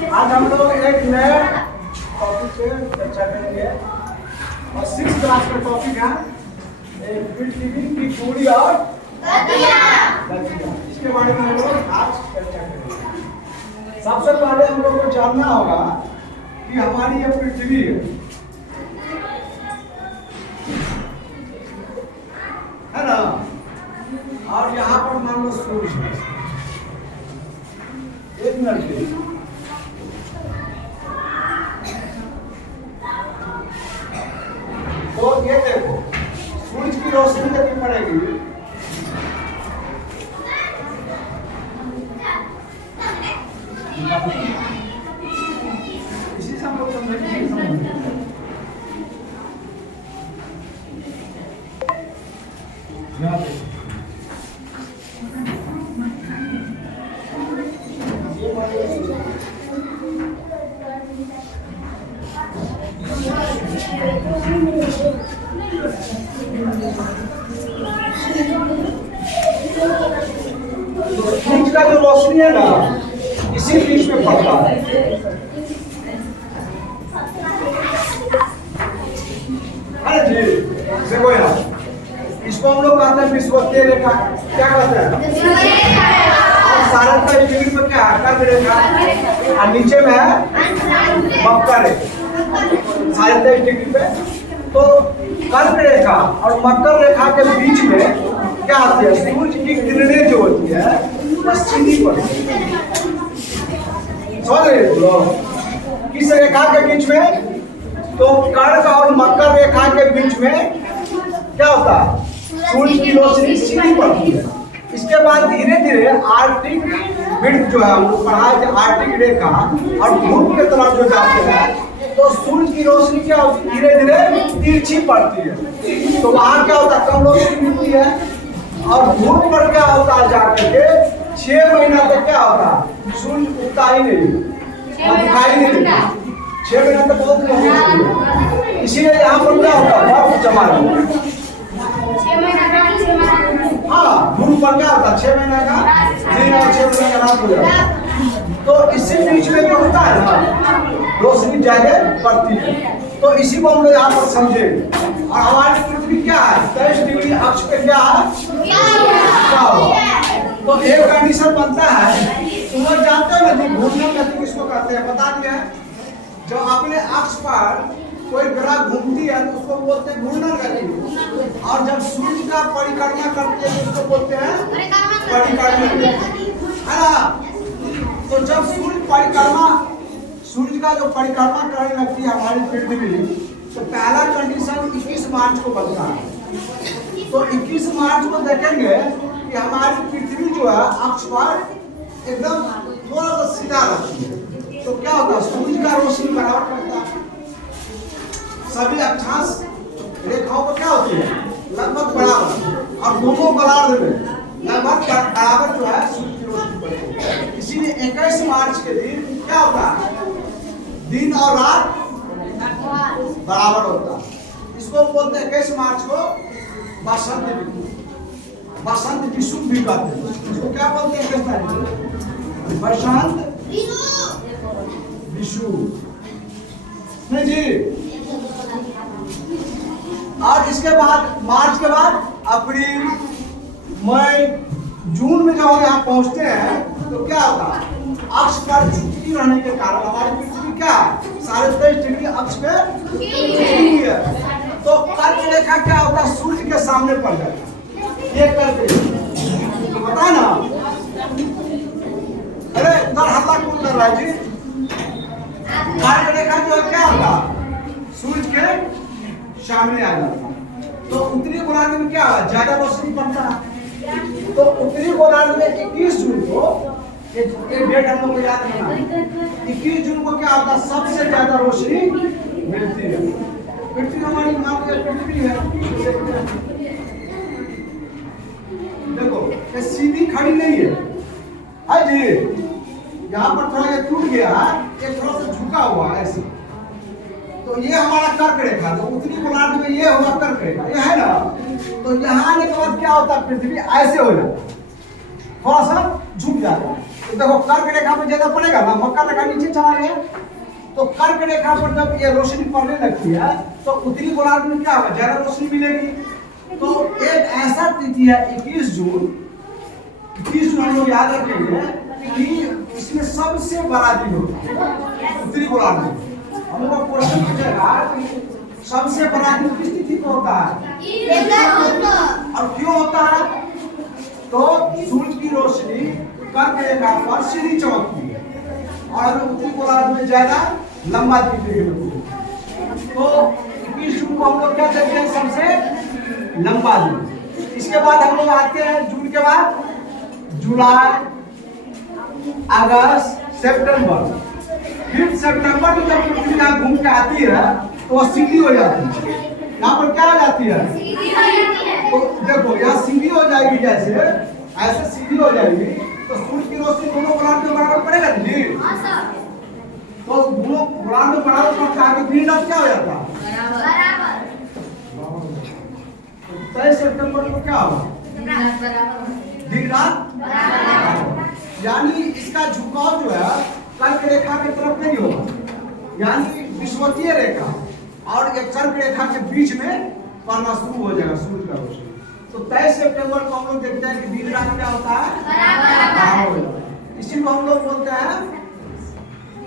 आज हम लोग एक नए टॉपिक पे चर्चा करेंगे और 6th क्लास का टॉपिक है पृथ्वी की दूरी और गतियां। इसके बारे में हम लोग आज चर्चा करेंगे। सबसे पहले हम लोग को जानना होगा कि हमारी ये पृथ्वी है ना, और यहाँ पर मान लो सूर्य है। एक मिनट के तो ये देखो सूरज की रोशनी कितनी पड़ेगी, इसी से हम लोग समझेंगे। सूरज का जो रोशनी है ना, इसी बीच में पड़ता है। अरे जी देखो यार, इसको हम लोग कहते हैं विषुवतीय रेखा। क्या कहते हैं? और सारे का डिग्री में क्या कर्क रेखा, और नीचे में है मकर रेखा। सारे 23 डिग्री पे तो कर्क रेखा और मकर रेखा के बीच में क्या आती है? सूरज की किरणें जो होती है वह सीधी पड़ती है। समझ रहे हो? किस रेखा के बीच में? तो कर्क और मकर रेखा के बीच में क्या होता है? सूरज की रोशनी सीधी पड़ती है। इसके बाद धीरे धीरे आर्कटिक वृत्त जो है हम लोग पढ़ा है, आर्कटिक रेखा और ध्रुव के तरफ जो जाते हैं तो सूरज की रोशनी क्या होती है? धीरे धीरे तिरछी पड़ती है। तो वहां क्या होता है? कम रोशनी मिलती है। और ध्रुव पर क्या होता है? जाकर के 6 महीना तक क्या होता है? सूरज उगता ही नहीं और दिखाई नहीं देता। 6 महीना तक बहुत कम होती है। इसीलिए यहाँ पर क्या होता है? बर्फ जमा रहता है। हाँ, ध्रुव पर क्या होता है? 6 महीना का दिन और 6 महीना का रात हो जाता है। तो इसी बीच में जो होता है ना, रोशनी ज्यादा पड़ती है। तो इसी को हम लोग यहाँ पर समझे। और हमारी पृथ्वी क्या है? 23 डिग्री अक्ष पे क्या है? क्या होगा? तो एक कंडीशन बनता है, तुम लोग जानते हो ना घूर्णन गति किसको कहते हैं? बता दिया है। जब अपने अक्ष पर कोई ग्रह घूमती है तो उसको बोलते हैं घूर्णन गति। और जब सूर्य का परिक्रमा करती है तो उसको बोलते हैं परिक्रमा, है ना? तो जब सूर्य का जो परिक्रमा करने लगती है हमारी पृथ्वी, तो पहला कंडीशन 21 मार्च को बनता है। तो 21 मार्च को देखेंगे कि हमारी पृथ्वी जो है अक्ष पर एकदम थोड़ा सा सीधा रहती है। तो क्या होता है? सूर्य का रोशनी बराबर करता है। सभी अक्षांश रेखाओं पर क्या होती है? लगभग बराबर, और दोनों गोलार्ध में लगभग बराबर जो है सूर्य की रोशनी पड़ती है। इसीलिए 21 मार्च के दिन क्या होता है? दिन और रात बराबर होता है। इसको बोलते हैं 21 मार्च को बसंत ऋतु। बसंत विषुव भी कहते हैं। इसको क्या बोलते हैं? 21 तारीख को बसंत विषुव। नहीं जी। और इसके बाद मार्च के बाद अप्रैल, मई, जून में जब हम यहाँ पहुंचते हैं तो क्या होता है? अक्ष पर झुकी रहने के कारण हमारी पृथ्वी क्या है? 23.5 डिग्री अक्ष पे झुकी है। तो कर्क रेखा क्या होता है? सूर्य के सामने पड़ जाता है। ये कर्क रेखा तो पता है ना? अरे उधर हल्ला कौन कर रहा है जी? कर्क रेखा जो है क्या होता है? सूर्य के सामने आ जाता है। तो उत्तरी गोलार्ध में क्या है? ज्यादा रोशनी पड़ता है। तो उत्तरी गोलार्ध में 21 जून को एक डेट हम लोग को याद रखना है। 21 जून को क्या होता है? सबसे ज्यादा रोशनी मिलती है। पृथ्वी हमारी पृथ्वी है, देखो ये सीधी खड़ी नहीं है जी। यहाँ पर थोड़ा ये टूट गया है, ये थोड़ा सा झुका हुआ है ऐसे। तो ये हमारा कर्क रेखा, तो उत्तरी गोलार्ध में ये होगा कर्क रेखा, ये है ना। तो यहाँ आने के बाद क्या होता है? पृथ्वी ऐसे हो जाता है, थोड़ा सा झुक जाता है। तो देखो कर्क रेखा पे ज्यादा पड़ेगा ना, मकर रेखा नीचे चला गया, तो कर्क रेखा पर जब ये रोशनी पड़ने लगती है तो उत्तरी गोलार्ध में क्या होगा, ज्यादा रोशनी मिलेगी। तो एक ऐसा तिथि है 21 जून, 21 जून हम लोग याद रखेंगे कि इसमें सबसे बड़ा दिन होता है उत्तरी गोलार्ध में। हम लोग क्वेश्चन पूछेगा सबसे बड़ा दिन किस तिथि को होता है, और क्यों होता है, तो सूर्य की रोशनी कर्क रेखा पर सीधी चमकती है और उत्तरी गोलार्ध में ज्यादा लंबा दिखने लगती है। तो 21 जून को हम लोग क्या कहते हैं, सबसे लंबा दिन। इसके बाद हम लोग आते हैं जून के बाद जुलाई, अगस्त, सितंबर। फिर सितंबर में जब पृथ्वी यहाँ घूम के आती है तो वह सीधी हो जाती है। यहाँ पर क्या हो जाती है, तो देखो यहाँ सीधी हो जाएगी, जैसे ऐसे सीधी हो जाएगी तो सूर्य की रोशनी दोनों गोलार्ध में बराबर पड़ेगा जी। तो दोनों गोलार्ध में बराबर पड़ता है तो दिन रात क्या हो जाता है, 23 सितंबर को क्या होगा, दिन रात। यानी इसका झुकाव जो है कर्क रेखा की तरफ नहीं होगा, यानी विषुवतीय रेखा और एक कर्क रेखा के बीच में पड़ना शुरू हो जाएगा सूर्य का रोशनी। तो 23 सितंबर को हम लोग देखते हैं कि दिन रात क्या होता है, बराबर। इसी को हम लोग बोलते हैं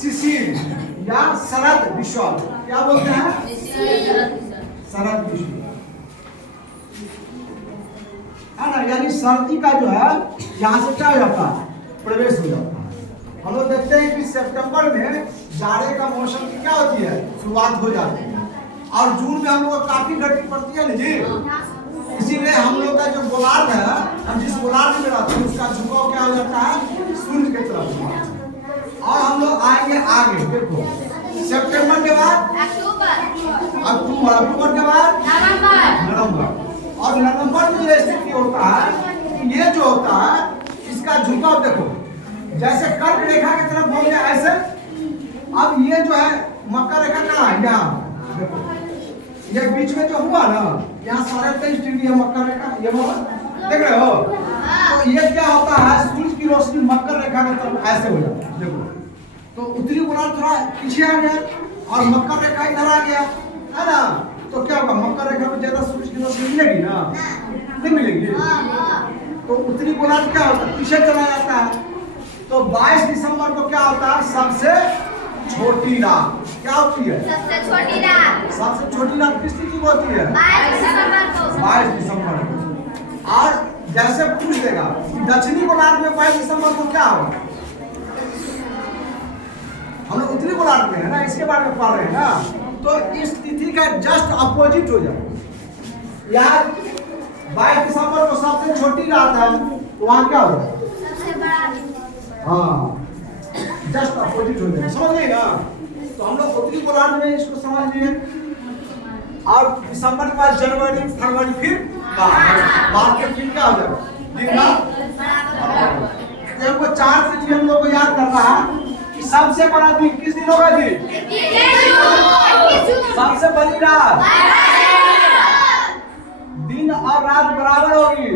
शिशिर या शरद विषुव। क्या बोलते हैं, शरद विषुव है ना, यानी सर्दी का जो है यहाँ से क्या हो जाता है, प्रवेश हो जाता है। हम लोग देखते हैं कि सितंबर में जाड़े का मौसम की क्या होती है, शुरुआत हो जाती है, और जून में हम लोग काफी गर्मी पड़ती है ना जी। इसीलिए हम लोग का जो गोलार्ध है, हम जिस गोलार्ध में रहते हैं उसका झुकाव क्या हो जाता है, सूर्य की तरफ। और हम लोग आएंगे आगे, देखो सितंबर के बाद अक्टूबर, अक्टूबर के बाद नवंबर, और नवंबर में ये स्थिति होता है कि ये जो होता है इसका झुकाव देखो जैसे कर्क रेखा की तरफ हो गया ऐसे। अब ये जो है मकर रेखा कहाँ है, यहाँ देखो ये बीच में जो हुआ ना, यहाँ 23.5 डिग्री है मकर रेखा, ये देख रहे हो। तो ये क्या होता है, सूर्य की रोशनी मकर रेखा की तरफ ऐसे हो जाता है, देखो। तो उत्तरी गोलार्ध थोड़ा पीछे आ गया और मकर रेखा इधर आ गया, है ना। तो क्या होगा, मकर रेखा में ज्यादा सूर्य की रोशनी मिलेगी ना, नहीं मिलेगी। तो उत्तरी गोलार्ध क्या होता है, पीछे चला जाता है। तो 22 दिसंबर को क्या होता है, सबसे छोटी रात क्या होती है, सबसे छोटी रात। सबसे छोटी रात किस तिथि को होती है, 22 दिसंबर को। और जैसे पूछ देगा दक्षिणी गोलार्ध में 22 दिसंबर को क्या होगा, हम लोग उत्तरी गोलार्ध में है ना, इसके बारे में पढ़ रहे हैं ना। तो इस तिथि का जस्ट अपोजिट हो जाए, यार 22 दिसंबर को सबसे छोटी रात है, तो वहां क्या होगा, सबसे बड़ा। हाँ, जस्ट अपोजिट हो जाए, समझ गए ना। तो हम लोग उत्तरी गोलार्ध में इसको समझ लिए। और दिसंबर के बाद जनवरी, फरवरी, फिर मार्च के फिर क्या हो जाएगा, दिन रात। हमको 4 तिथि हम लोग को याद करना है कि सबसे बड़ा दिन किस दिन होगा जी, सबसे बड़ी रात, दिन और रात बराबर होगी,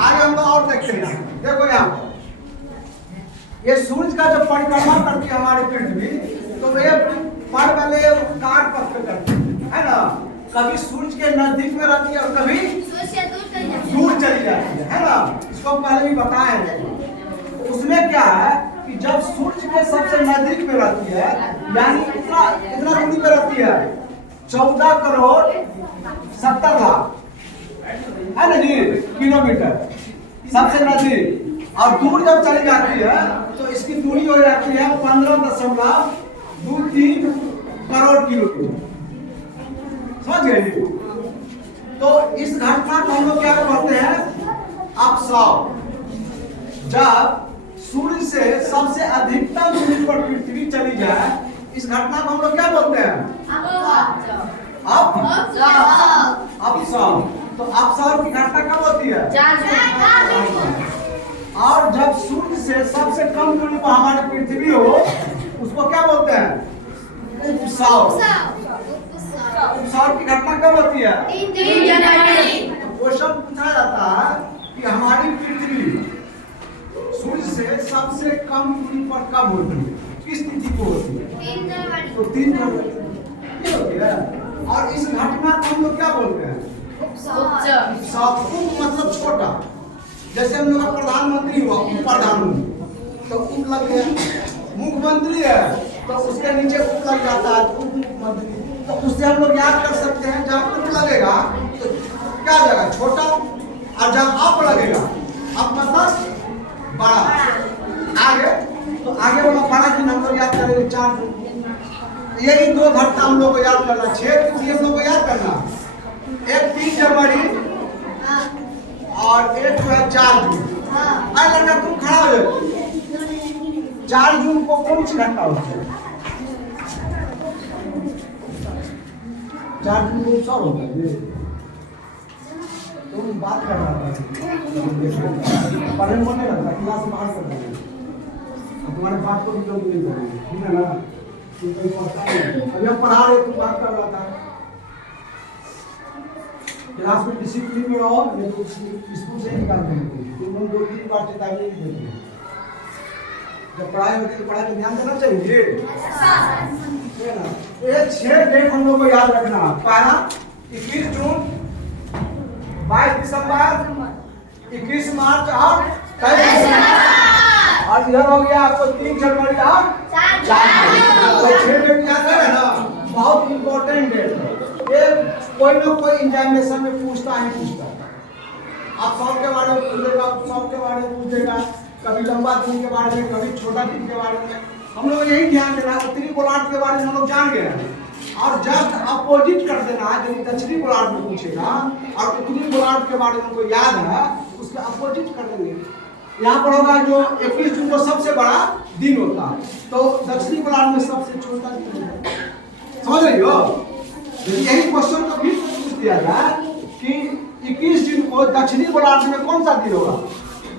आगे हम लोग और देखते हैं। देखो यहाँ ये सूरज का जब परिक्रमा करती है हमारी पृथ्वी, तो ये पर वाले काट पथ करती है ना, कभी सूरज के नजदीक में रहती है और कभी दूर चली जाती है ना। इसको पहले भी बताया है। उसमें क्या है कि जब सूरज के सबसे नजदीक में रहती है, यानी इतना दूरी पे रहती है, 14 करोड़ 70 लाख है ना जी किलोमीटर सबसे नजदीक। और दूर जब चली जाती है तो इसकी दूरी हो जाती है 15.23 करोड़ किलोमीटर, समझ गए। तो इस घटना को हम लोग क्या कहते हैं, अपसाव। जब सूर्य से सबसे अधिकतम दूरी पर पृथ्वी चली जाए, इस घटना को हम लोग क्या बोलते हैं, अपसाव। तो अपसाव की घटना कब होती है, और जब सूर्य से सबसे कम दूरी पर हमारी पृथ्वी हो, उसको क्या बोलते हैं, उपसाव। उपसार की घटना कब होती है? 3 जनवरी। क्वेश्चन पूछा जाता है कि हमारी पृथ्वी सूर्य से सबसे कम दूरी पर कब होती है, किस तिथि को होती है? 3 जनवरी। तो 3 जनवरी ये होती है। और इस घटना को हम लोग क्या बोलते हैं? उपसार। मतलब छोटा, जैसे हम लोग का प्रधानमंत्री हुआ, उप प्रधानमंत्री तो उप लग गया, मुख्यमंत्री है तो उसके नीचे उप लग जाता है उप मुख्यमंत्री, तो उससे हम लोग याद कर सकते हैं जब उप लगेगा तो क्या जाएगा? छोटा, और जब अप लगेगा अप मतलब बड़ा। आगे तो आगे वाला बड़ा की नंबर याद करेंगे 4। यही 2 घटना हम लोग को याद करना, 6 तिथि हम लोग को याद करना, एक 3 जनवरी और एक जो है 4 जून। अरे लड़का तुम खड़ा हो जाओ। 4 जून को कौन सी घटना होती है? 4 जून को उत्सव होता है। तुम बात कर रहा था, पढ़ने में नहीं लगता, क्लास से बाहर कर रहे हैं, तुम्हारे बात को भी लोग नहीं करेंगे, ठीक है ना? तुम कोई पढ़ता नहीं, अभी हम पढ़ा रहे तुम बात कर रहा था। क्लास में डिसिप्लिन में रहो, नहीं तो स्कूल से निकाल देंगे। तुम लोग 2-3 बार चेतावनी नहीं देते। जब पढ़ाई होती है तो पढ़ाई पे ध्यान देना चाहिए, ठीक है ना? ये 6 डेट हम लोग को याद रखना। पहला 21 जून, 22 दिसंबर, 21 मार्च और 23 दिसंबर। और इधर हो गया आपको 3 जनवरी और 4 जनवरी। तो 6 डेट याद है ना, बहुत इंपॉर्टेंट डेट है। ये कोई ना कोई एग्जामिनेशन में पूछता ही पूछता है। आप सॉल्व के बारे में पूछेगा, सॉल्व के बारे में पूछेगा, कभी लंबा दिन के बारे में, कभी छोटा दिन के बारे में। हम लोग यही ध्यान देना है, उत्तरी गोलार्ध के बारे में हम लोग जान गए हैं, और जस्ट अपोजिट कर देना है। यदि दक्षिणी गोलार्ध में पूछेगा और उत्तरी गोलार्ध के बारे में कोई याद है, उसके अपोजिट कर देंगे। यहाँ पर होगा जो 21 जून को सबसे बड़ा दिन होता है, तो दक्षिणी गोलार्ध में सबसे छोटा दिन है। समझ रही हो? यही क्वेश्चन को भी पूछ दिया जाए कि 21 जून को दक्षिणी गोलार्ध में कौन सा दिन होगा,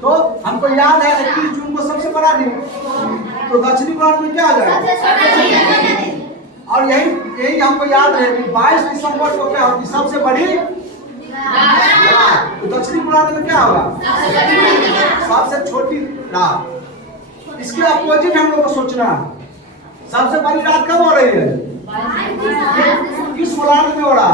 तो हमको याद है 21 जून को सबसे बड़ा दिन, तो दक्षिणी गोलार्ध में क्या आ जाएगा? और यही हमको याद है कि 22 दिसंबर को क्या होती? सबसे बड़ी रात। तो दक्षिणी गोलार्ध में क्या होगा? सबसे छोटी रात। इसके अपोजिट हम लोग को सोचना है, सबसे बड़ी रात कब हो रही है? किस गोलार्ध में हो रहा?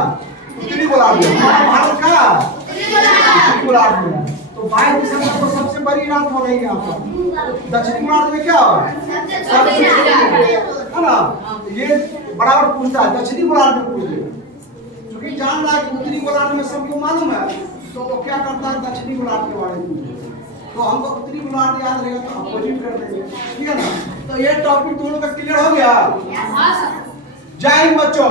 उत्तरी गोलार्ध में। भारत का उत्तरी गोलार्ध में। तो 22 दिसंबर को सबसे बड़ी रात हो रही है यहाँ पर। दक्षिणी गोलार्ध में क्या होगा? है ना? ये बराबर पूछता है, दक्षिणी गोलार्ध में पूछ ले, क्योंकि जान रहा है कि उत्तरी गोलार्ध में सबको मालूम है, तो वो क्या करता है? दक्षिणी गोलार्ध के बारे में पूछे। तो हमको उत्तरी गोलार्ध याद रहेगा तो अपोजिट कर देंगे, ठीक है ना? तो ये टॉपिक दोनों का क्लियर हो गया। जय हिंद बच्चों।